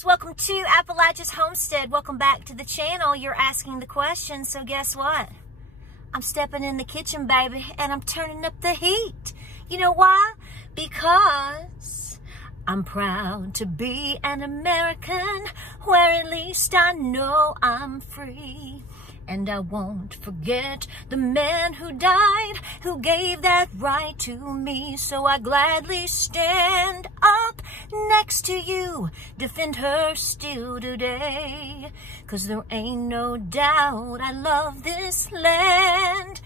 guys, welcome to Appalachia's Homestead. Welcome back to the channel. You're asking the question, so guess what? I'm stepping in the kitchen, baby, and I'm turning up the heat. You know why? Because I'm proud to be an American, where at least I know I'm free. And I won't forget the man who died, who gave that right to me. So I gladly stand up next to you, defend her still today. 'Cause there ain't no doubt I love this land.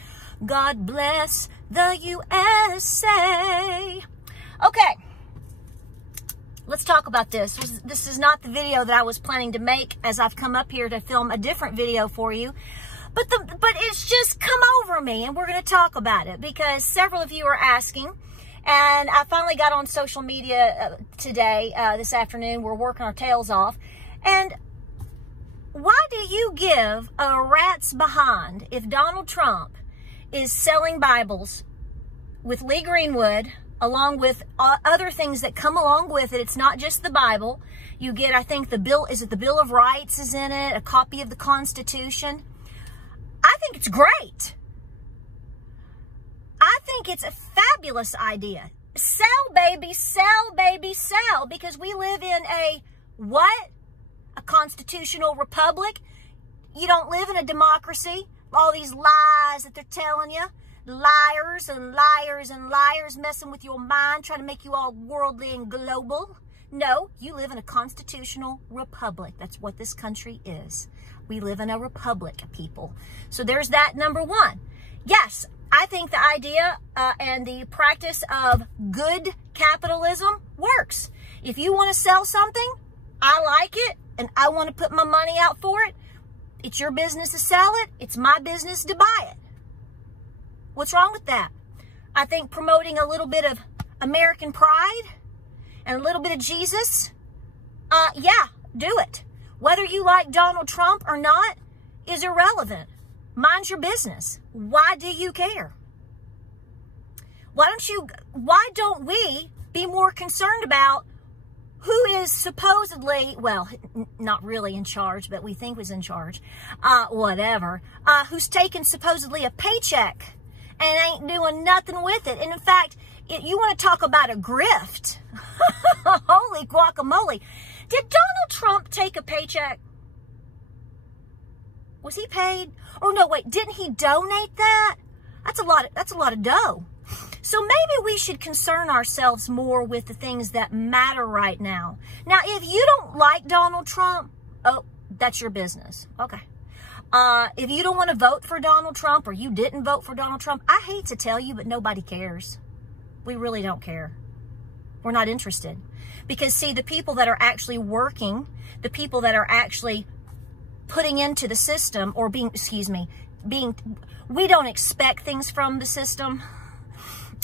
God bless the USA. Okay, let's talk about this. This is not the video that I was planning to make, as I've come up here to film a different video for you. But it's just come over me, and we're going to talk about it because several of you are asking. And I finally got on social media today, this afternoon. We're working our tails off. And why do you give a rat's behind if Donald Trump is selling Bibles with Lee Greenwood, along with other things that come along with it? It's not just the Bible. You get, I think, the Bill of Rights is in it, a copy of the Constitution. I think it's great. I think it's a fabulous idea. Sell, baby, sell, baby, sell. Because we live in a what? A constitutional republic. You don't live in a democracy. All these lies that they're telling you. Liars and liars and liars messing with your mind, trying to make you all worldly and global. No, you live in a constitutional republic. That's what this country is. We live in a republic, people. So there's that, number one. Yes, I think the idea and the practice of good capitalism works. If you want to sell something, I like it, and I want to put my money out for it. It's your business to sell it. It's my business to buy it. What's wrong with that? I think promoting a little bit of American pride and a little bit of Jesus, yeah, do it. Whether you like Donald Trump or not is irrelevant. Mind your business. Why do you care? Why don't we be more concerned about who is supposedly, well, not really in charge, but we think was in charge, whatever, who's taking supposedly a paycheck and ain't doing nothing with it. And in fact, you want to talk about a grift. Holy guacamole. Did Donald Trump take a paycheck? Was he paid? Or no, wait, didn't he donate that? That's a lot of dough. So maybe we should concern ourselves more with the things that matter right now. Now, if you don't like Donald Trump, oh, that's your business. Okay. If you don't want to vote for Donald Trump, or you didn't vote for Donald Trump, I hate to tell you, but nobody cares. We really don't care. We're not interested. Because, see, the people that are actually working, the people that are actually putting into the system, or we don't expect things from the system.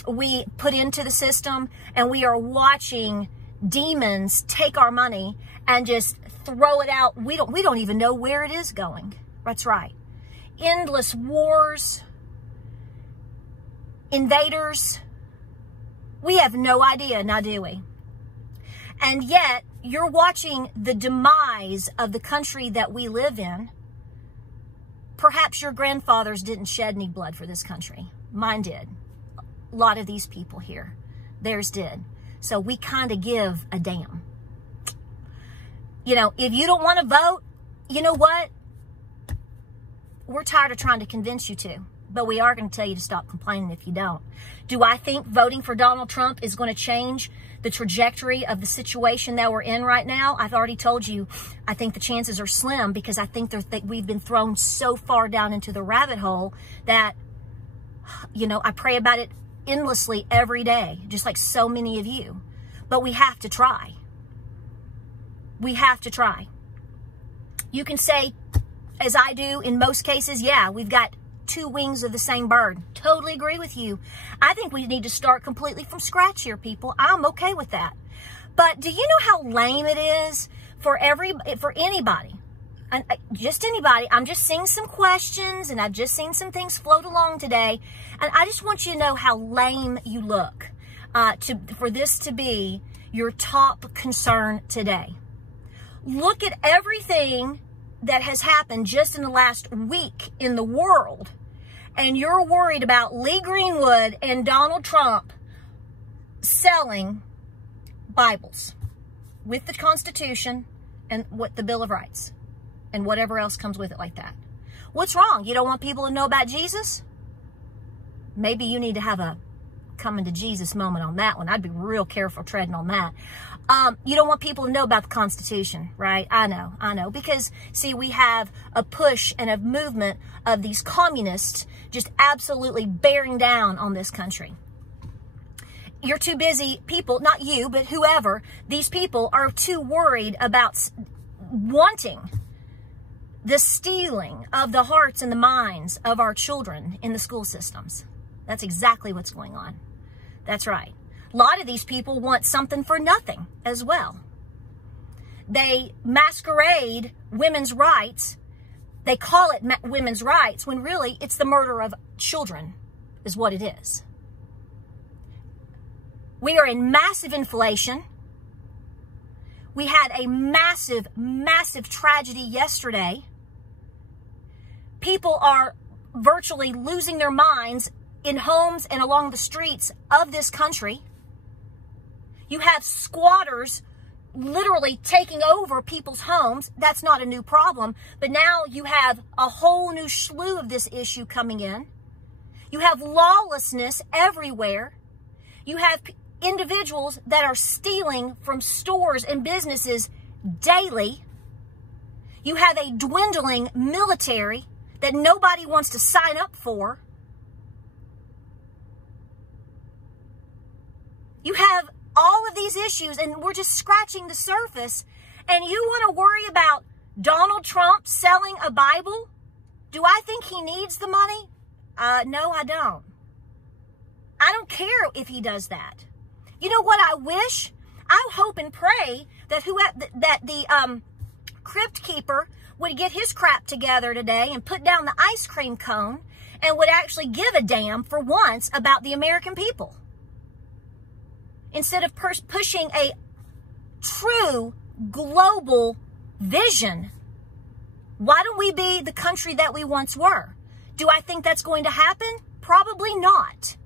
We put into the system, and we are watching demons take our money and just throw it out. We don't even know where it is going. That's right. Endless wars, invaders. We have no idea, now do we? And yet, you're watching the demise of the country that we live in. Perhaps your grandfathers didn't shed any blood for this country. Mine did. A lot of these people here, theirs did. So we kind of give a damn. You know, if you don't want to vote, you know what? We're tired of trying to convince you to. But we are going to tell you to stop complaining if you don't. Do I think voting for Donald Trump is going to change the trajectory of the situation that we're in right now? I've already told you, I think the chances are slim, because I think that we've been thrown so far down into the rabbit hole that, you know, I pray about it endlessly every day, just like so many of you. But we have to try. We have to try. You can say, as I do in most cases, yeah, we've got two wings of the same bird. Totally agree with you. I think we need to start completely from scratch here, people. I'm okay with that. But do you know how lame it is for anybody? And just anybody. I'm just seeing some questions, and I've just seen some things float along today, and I just want you to know how lame you look for this to be your top concern today. Look at everything that has happened just in the last week in the world, and you're worried about Lee Greenwood and Donald Trump selling Bibles with the Constitution and what the Bill of Rights and whatever else comes with it like that. What's wrong? You don't want people to know about Jesus? Maybe you need to have a coming to Jesus moment on that one. I'd be real careful treading on that. You don't want people to know about the Constitution, right? I know. Because, see, we have a push and a movement of these communists just absolutely bearing down on this country. You're too busy, people, not you, but whoever, these people are too worried about wanting the stealing of the hearts and the minds of our children in the school systems. That's exactly what's going on. That's right. A lot of these people want something for nothing as well. They masquerade women's rights. They call it women's rights when really it's the murder of children is what it is. We are in massive inflation. We had a massive, massive tragedy yesterday. People are virtually losing their minds in homes and along the streets of this country. You have squatters literally taking over people's homes. That's not a new problem. But now you have a whole new slew of this issue coming in. You have lawlessness everywhere. You have individuals that are stealing from stores and businesses daily. You have a dwindling military that nobody wants to sign up for. You have all of these issues, and we're just scratching the surface, and you want to worry about Donald Trump selling a Bible? Do I think he needs the money? No, I don't. I don't care if he does that. You know what I wish? I hope and pray that the crypt keeper would get his crap together today and put down the ice cream cone and would actually give a damn for once about the American people. Instead of pushing a true global vision, why don't we be the country that we once were? Do I think that's going to happen? Probably not.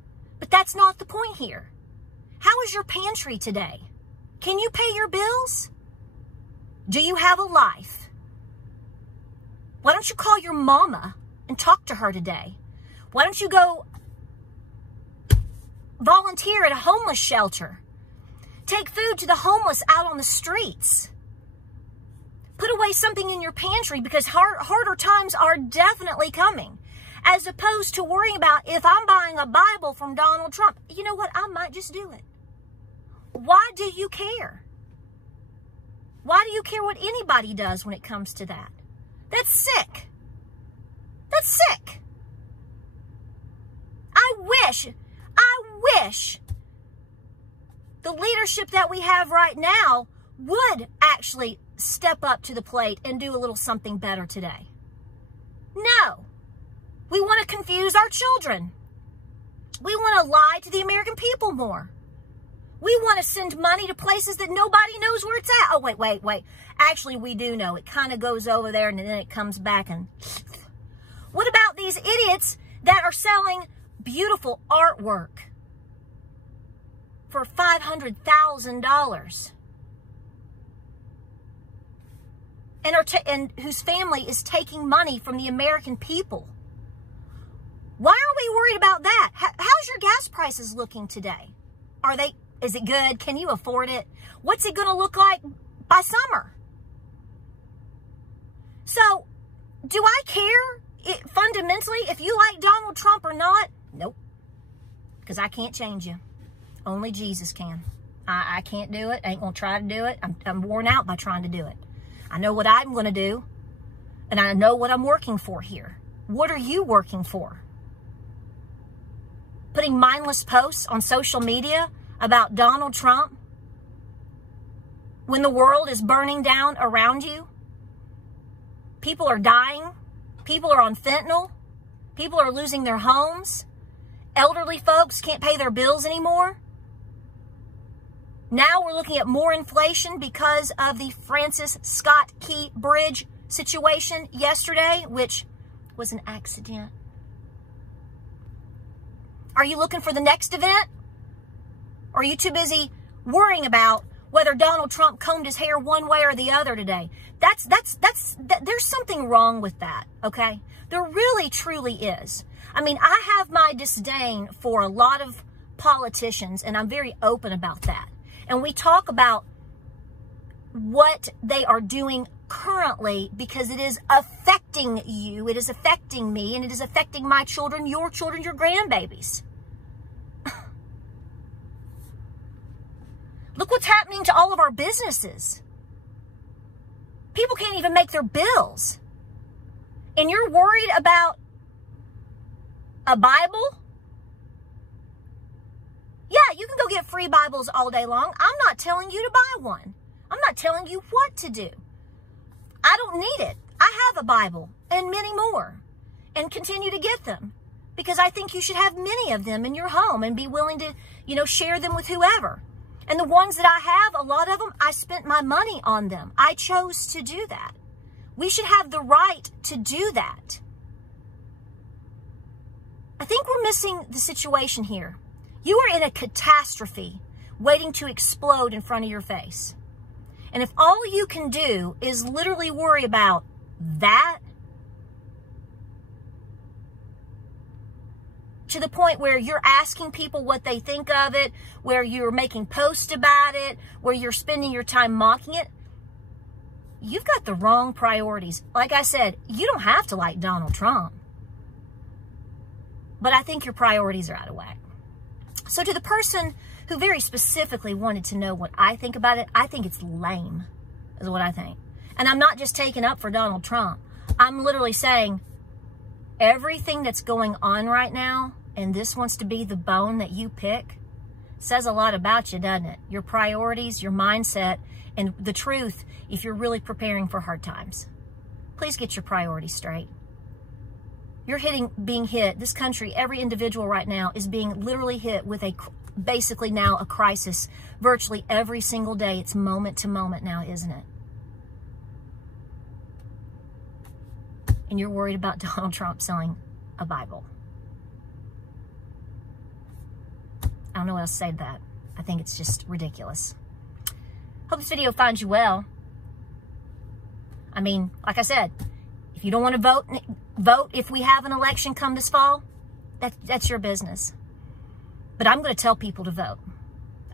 But that's not the point here. How is your pantry today? Can you pay your bills? Do you have a life? Why don't you call your mama and talk to her today? Why don't you go volunteer at a homeless shelter? Take food to the homeless out on the streets. Put away something in your pantry because harder times are definitely coming. As opposed to worrying about if I'm buying a Bible from Donald Trump. You know what? I might just do it. Why do you care? Why do you care what anybody does when it comes to that? That's sick. That's sick. I wish the leadership that we have right now would actually step up to the plate and do a little something better today. No. We want to confuse our children. We want to lie to the American people more. We want to send money to places that nobody knows where it's at. Oh, wait. Actually, we do know. It kind of goes over there and then it comes back. And what about these idiots that are selling beautiful artwork for $500,000 and whose family is taking money from the American people? Why are we worried about that? How's your gas prices looking today? Is it good? Can you afford it? What's it going to look like by summer? So, do I care fundamentally if you like Donald Trump or not? Nope. Because I can't change you. Only Jesus can. I can't do it. I ain't going to try to do it. I'm worn out by trying to do it. I know what I'm going to do. And I know what I'm working for here. What are you working for? Putting mindless posts on social media about Donald Trump when the world is burning down around you? People are dying. People are on fentanyl. People are losing their homes. Elderly folks can't pay their bills anymore. Now we're looking at more inflation because of the Francis Scott Key Bridge situation yesterday, which was an accident. Are you looking for the next event? Or are you too busy worrying about whether Donald Trump combed his hair one way or the other today? There's something wrong with that, okay? There really, truly is. I mean, I have my disdain for a lot of politicians, and I'm very open about that. And we talk about what they are doing currently because it is affecting you, it is affecting me, and it is affecting my children, your grandbabies. Look what's happening to all of our businesses. People can't even make their bills. And you're worried about a Bible? Yeah, you can go get free Bibles all day long. I'm not telling you to buy one. I'm not telling you what to do. I don't need it. I have a Bible and many more, and continue to get them because I think you should have many of them in your home and be willing to, share them with whoever. And the ones that I have, a lot of them, I spent my money on them. I chose to do that. We should have the right to do that. I think we're missing the situation here. You are in a catastrophe waiting to explode in front of your face. And if all you can do is literally worry about that, to the point where you're asking people what they think of it, where you're making posts about it, where you're spending your time mocking it, you've got the wrong priorities. Like I said, you don't have to like Donald Trump. But I think your priorities are out of whack. So to the person who very specifically wanted to know what I think about it, I think it's lame, is what I think. And I'm not just taking up for Donald Trump. I'm literally saying everything that's going on right now, and this wants to be the bone that you pick, says a lot about you, doesn't it? Your priorities, your mindset, and the truth if you're really preparing for hard times. Please get your priorities straight. You're being hit, this country, every individual right now is being literally hit with basically now a crisis virtually every single day. It's moment to moment now, isn't it? And you're worried about Donald Trump selling a Bible. I don't know what else to say to that. I think it's just ridiculous. Hope this video finds you well. I mean, like I said, if you don't want to vote if we have an election come this fall, that's your business. But I'm going to tell people to vote.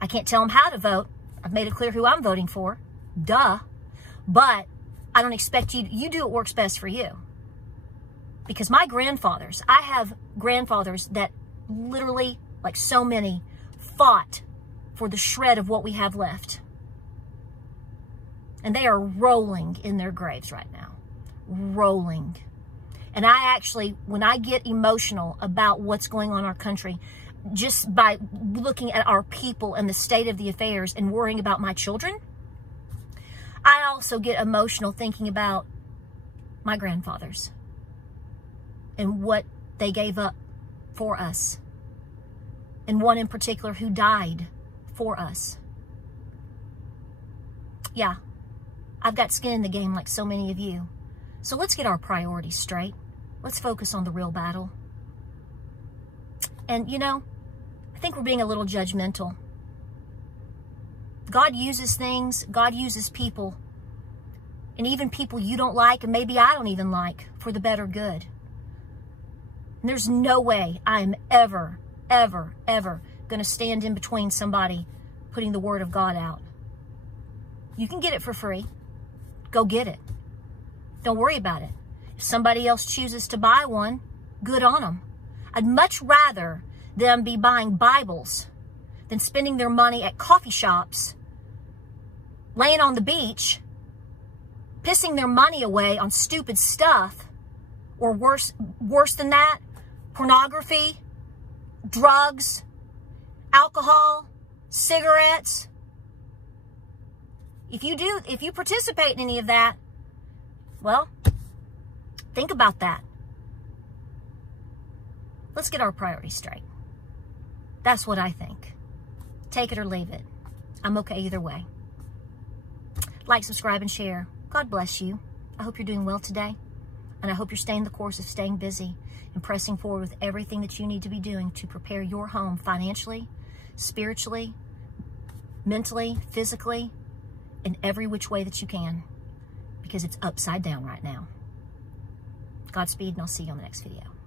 I can't tell them how to vote. I've made it clear who I'm voting for. Duh. But I don't expect you do what works best for you. Because my grandfathers, I have grandfathers that literally, like so many, fought for the shred of what we have left. And they are rolling in their graves right now. Rolling. And I actually, when I get emotional about what's going on in our country, just by looking at our people and the state of the affairs and worrying about my children, I also get emotional thinking about my grandfathers and what they gave up for us. And one in particular who died for us. Yeah, I've got skin in the game like so many of you. So let's get our priorities straight. Let's focus on the real battle. And, I think we're being a little judgmental. God uses things. God uses people. And even people you don't like, and maybe I don't even like, for the better good. And there's no way I am ever going to stand in between somebody putting the word of God out. You can get it for free. Go get it. Don't worry about it. If somebody else chooses to buy one, good on them. I'd much rather them be buying Bibles than spending their money at coffee shops, laying on the beach, pissing their money away on stupid stuff, or worse than that, pornography, drugs, alcohol, cigarettes. If you participate in any of that, well, think about that. Let's get our priorities straight. That's what I think. Take it or leave it. I'm okay either way. Like, subscribe, and share. God bless you. I hope you're doing well today. And I hope you're staying the course of staying busy and pressing forward with everything that you need to be doing to prepare your home financially, spiritually, mentally, physically, in every which way that you can, because it's upside down right now. Godspeed, and I'll see you on the next video.